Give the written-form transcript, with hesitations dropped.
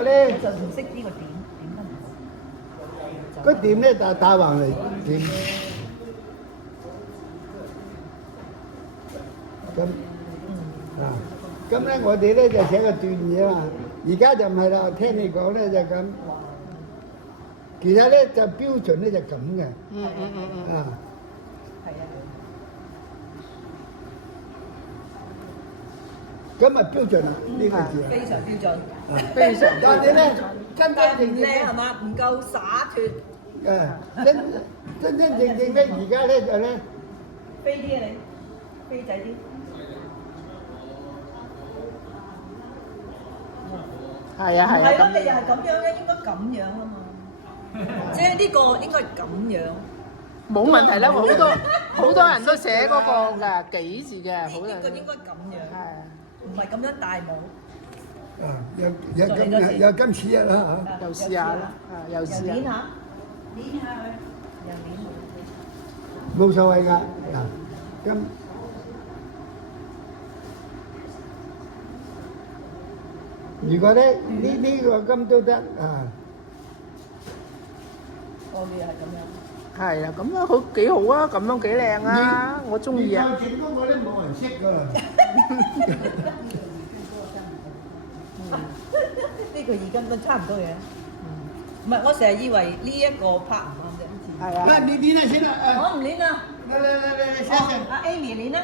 個咧，就唔識呢個點得唔好。個點咧就打橫嚟點。咁咁咧我哋咧就寫個段嘢嘛，而家就唔係啦，聽你講咧就咁。其實咧就標準咧就咁嘅。啊。係啊。咁咪標準啊？呢個字非常標準。非常。但係咧真但係唔真正正靚係嘛？唔夠灑脱。真正正咧，而家咧就咧飛啲啊你，飛仔啲。係啊係啊。係咯，你又係咁樣嘅，應該咁樣啊嘛。即係呢個應該咁樣。冇問題啦，好多人都寫嗰個㗎幾字嘅，好多人。呢個應該咁樣。係。唔係咁樣戴帽。有今次日啦嚇。又試下啦，又試下。捏下，捏下佢，又捏。冇所謂㗎，咁如果咧呢個金都得啊。我哋係咁樣。係啊，咁樣好幾好啊，咁樣幾靚啊，我中意啊。你整嗰個咧冇人識㗎啦。呢個二金都差唔多嘅。唔係，我成日以為呢一個 part 唔啱啫。係啊。你練下先啦。我唔練啊。嚟，阿 Amy 練啦。